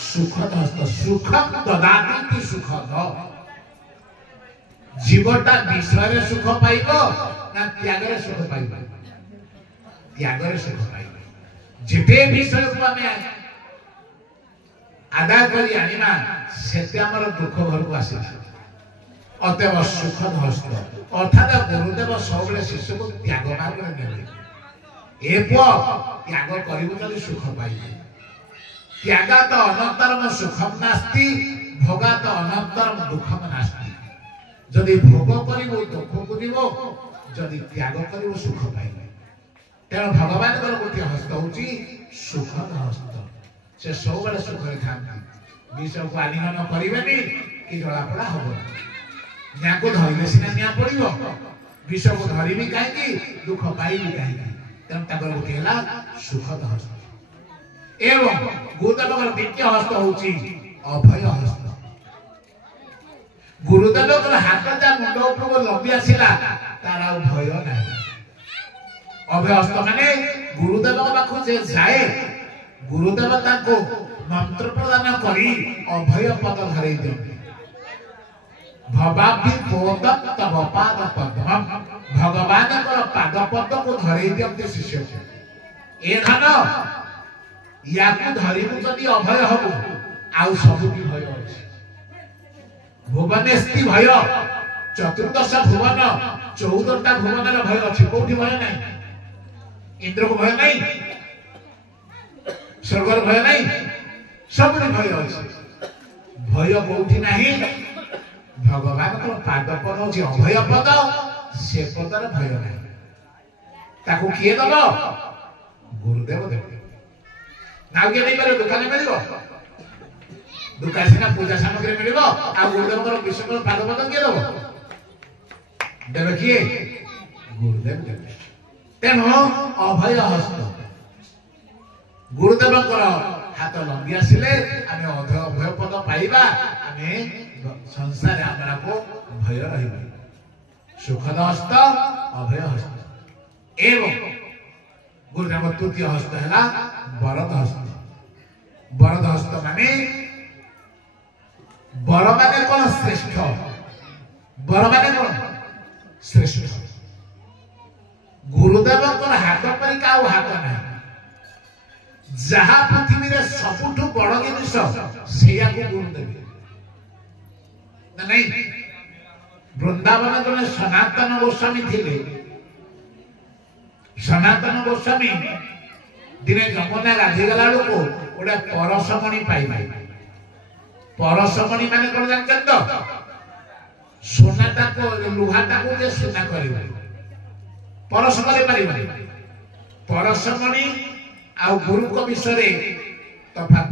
सुखद हस्त सुखम ददाति सुखद जीवटा विषय सुख पाइब ना त्यागर सुख पाइब त्यागर सुख पाइब जिते विषय को आम आदाय कर आनिमा सेते हमर दुख घर को आसी अतएव सुखद हस्त अर्थात गुरुदेव सब शिष्य को त्याग मार्ग ने ए पुओ त्याग करिबो सुख पाइबे त्यागा तो अनंतरम सुखम नास्ति भोगा तो अनंतरम दुखम नास्ति जदि भोग करिबो दुख करिबो जदि त्याग करिबो सुख पाइबे तेणु भगवान गोटे हस्त होची सुखद हस्त से सब बेले सुख रे खाती विषय को आलिंगन करिबेनी कि जलापड़ा हबो न्या को धरिले सिना न्या पड़िबो विषय को धरिबी काहेकि दुख पाइबी काहेकि तेणु ताकर गोटे हला सुखद हस्त एवं गुरुदेव द्वितीय हस्त होची अभय हस्त गुरुदेव हाथ जा मुंड ऊपर लंबी आसिला तार आ भय ना अभय हस्त माने गुरुदेव पाखु जे जाए गुरुदेव ताको मंत्र प्रदान करी अभय पद धरई दियंती भवाभि पोदम तव पाद पद्मम भगवान को पाद पद को धरई दियंती शिष्य ए धन याकु धरिबु जदि अभय हबु आउ सबुटी भय अछि भुवनेस्ति भय चतुर्दश भुवन 14टा भुवन रे भय अछि कोठी भय नै इंद्र को भय नै स्वर्ग रे भय नै सबुटी भय अछि भय कोठी नाही भगवान को पाद पद अछि अभय पद से पद रे भय नै ताकू किए दबो गुरुदेव देव नाउ के नहीं पारे दुकान में मिलिबो दुकान से ना पूजा सामग्री मिलिबो आ गुरुदेव को विश्व पाद पद के दबो देबे किए गुरुदेव देबे तेनो अभय हस्त गुरुदेव को हाथ लंबी आसिले आमे अभय पद पाइबा आमे संसार हमरा को भय रहिबा सुखद हस्त अभय हस्त एवं गुरुदेव तृतीय हस्त है वरद हस्त माने बर माने कौन श्रेष्ठ बर माने कौन श्रेष्ठ गुरुदेव को हाथ पर का हाथ ना जहा पृथ्वी रे सबुठु बड़ जिनिस सेया को गुरुदेव ना नहीं वृंदावन जने सनातन गोस्वामी थिले सनातन गोस्वामी दिने जमुना गाधी गला लोक गोटे परसमणि पाइबे परसमणि माने कोन जानछन तो सोनाटा को लुहाटा को जे सोना करिबे परस करे पारिबे परसमणि आ गुरु को विषय तफात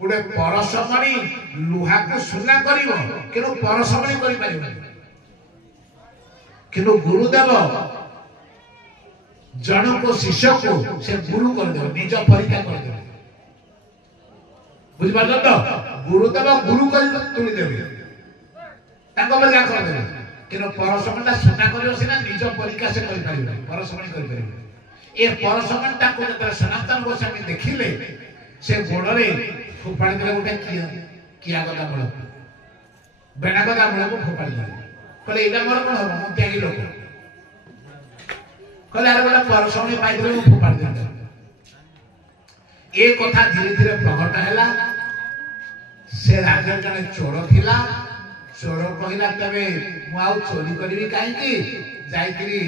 गोटे परसमणि लुहा को सोना करिवो किनु परसमणि करि पारिबे किनु गुरुदेव जन को शिष्य को से गुरु कर दे निज परीक्षा कर दे बुझ पाछन तो गुरुदेव गुरु कर तुली देबे ताको बजा कर दे किनो परसमणटा सुना करियो सिना निज परीक्षा से करि पारिबे परसमण करि पारिबे ए परसमणटा को जब सनातन गोस्वामी देखिले से गोडरे फुपाड़ी देले गोटे किया गला बळ बेना गला बळ को फुपाड़ी देले कहले एटा मोर कोन हो त्यागी लोक कहले आरे बड़ा परसमणि पाइले मु फुपाड़ दे ए कथा धीरे धीरे प्रकट हैला से राजा जने चोर थिला चोर कहिला तबे मु आउ चोरी करबी काई की जाई करी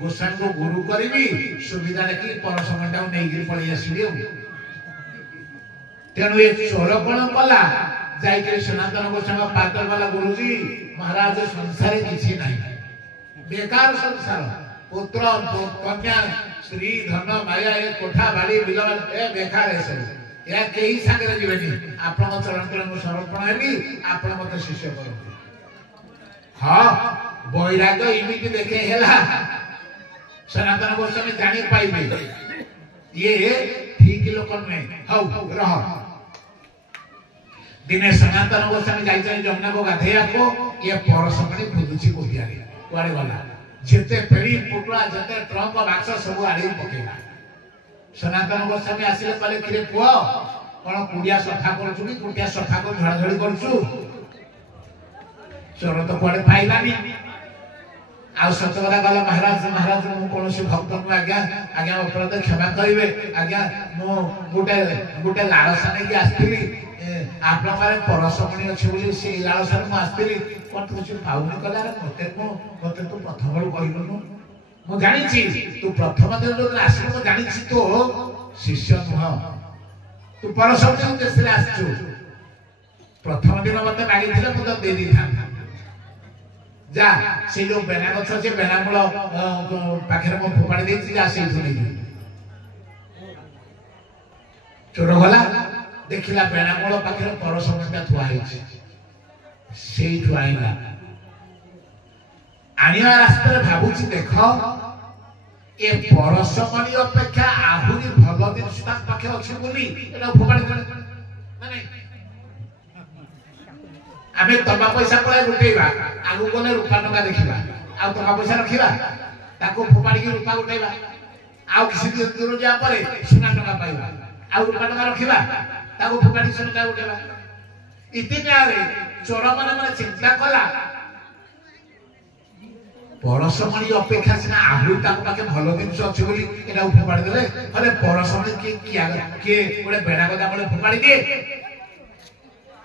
गोसाई को गुरु करबी सुविधा रे की परसमणटा नै गिर पड़ी आसीबी तेनु ए चोर कोन कला जाई करी सनातन गोसाई पातल वाला गुरुजी महाराज संसार किछि नाही बेकार संसार पुत्र कन्या श्री धन माया ए कोठा बाड़ी बिलवाल ए बेकार है सब या केही सागरे जीवनी आपन चरण तले मु समर्पण हेबी आपन मत शिष्य करबी हां बैराग्य इमिति देखे हेला सनातन गोस्वामी जानी पाइबे ये ठीक लोक में हौ रह दिने सनातन गोस्वामी जाई जमुना को गाधेया को ये परसमणि फुदुची को दिया कुआडे वाला जेते पेड़ी पुटला जेते ट्रंक बाक्स सब आड़ी पकेला सनातन गोस्वामी आसिले कहले किरे पुओ कौन कुड़िया सफा करूँ कि कुटिया सफा कर झड़ाझड़ी करूँ चोर तो कुआड़े पाइलानी आ सत कथा कहला महाराज महाराज मु कौन भक्त को आज्ञा आज्ञा अपराध क्षमा करेंगे आज्ञा मु गोटे गोटे लालसा नहीं आसती आप परसमणी अच्छे बोली से लालसा मुझे कौन तो कुछ पाऊनी कला मत तो प्रथम कहलुनु मु जानी तू प्रथम दिन जो आस जानी तो शिष्य नुह तू परसमणी देश आसचु प्रथम दिन मत मागी मुझे दे दी था जा से जो बेना गछ से बेना मूल पाखे मु फोपाड़ी देती जा से चोर गला देखिला बेना मूल पाखे परसमणीटा थुआ से आईला आनिया रास्ता भावुची देख ए परसमणी अपेक्षा आहुरी भल जिनिस पाखे अच्छे बोली फोपाड़ी नहीं आमे तमा पैसा पळे गुटेबा आगु कोने रुपा टका देखिबा आ तमा पैसा रखिबा ताको फोपाड़ी के रुपा गुटेबा आ किसी दिन दूर जा परे सोना टका पाइबा आ रुपा टका रखिबा ताको फोपाड़ी सोना गुटेबा इति रे चोर माने चिंता कला परसमणी अपेक्षा सिना आहुरी ताको पाके भलो जिनिस अछि बोली एटा फोपाड़ी देले अरे परसमणी के गोटे बेड़ा गदा बोले फोपाड़ी दे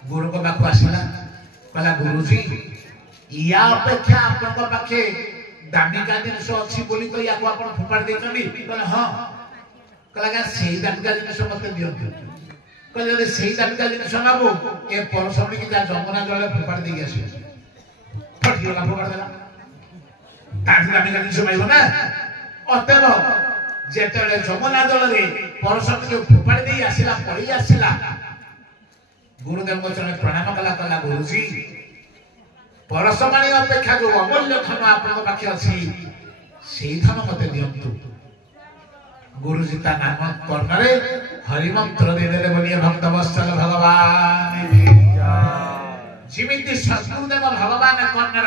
गुरु को पाखु आसिला कहला गुरुजी या अपेक्षा आपन पाखे दामिका जिनिस अच्छी बोली तो या को आपन फोपाड़ देछनी कहला हां कहला का सेही दामिका जिनिस मते दियंतु कहले जे सेही दामिका जिनिस नाबो ए परसमणी की जा जमुना जले फोपाड़ देई आसी फटियो ला फोपाड़ देला ताजी दामिका जिनिस पाइबो ना अतेब जेतले जमुना जले परसमणी के फोपाड़ देई आसिला पड़ी आसिला गुरुदेव को चरण प्रणाम कला कला गुरुजी परसमणी अपेक्षा जो अमूल्य धन आपन पाखे अछि सेही धन मते दियंतु गुरुजी ता नाम कर्णरे हरि मंत्र दे देले बोलिए भक्त वत्सल भगवान की जय जिमिति सद्गुरुदेव भगवान कर्णर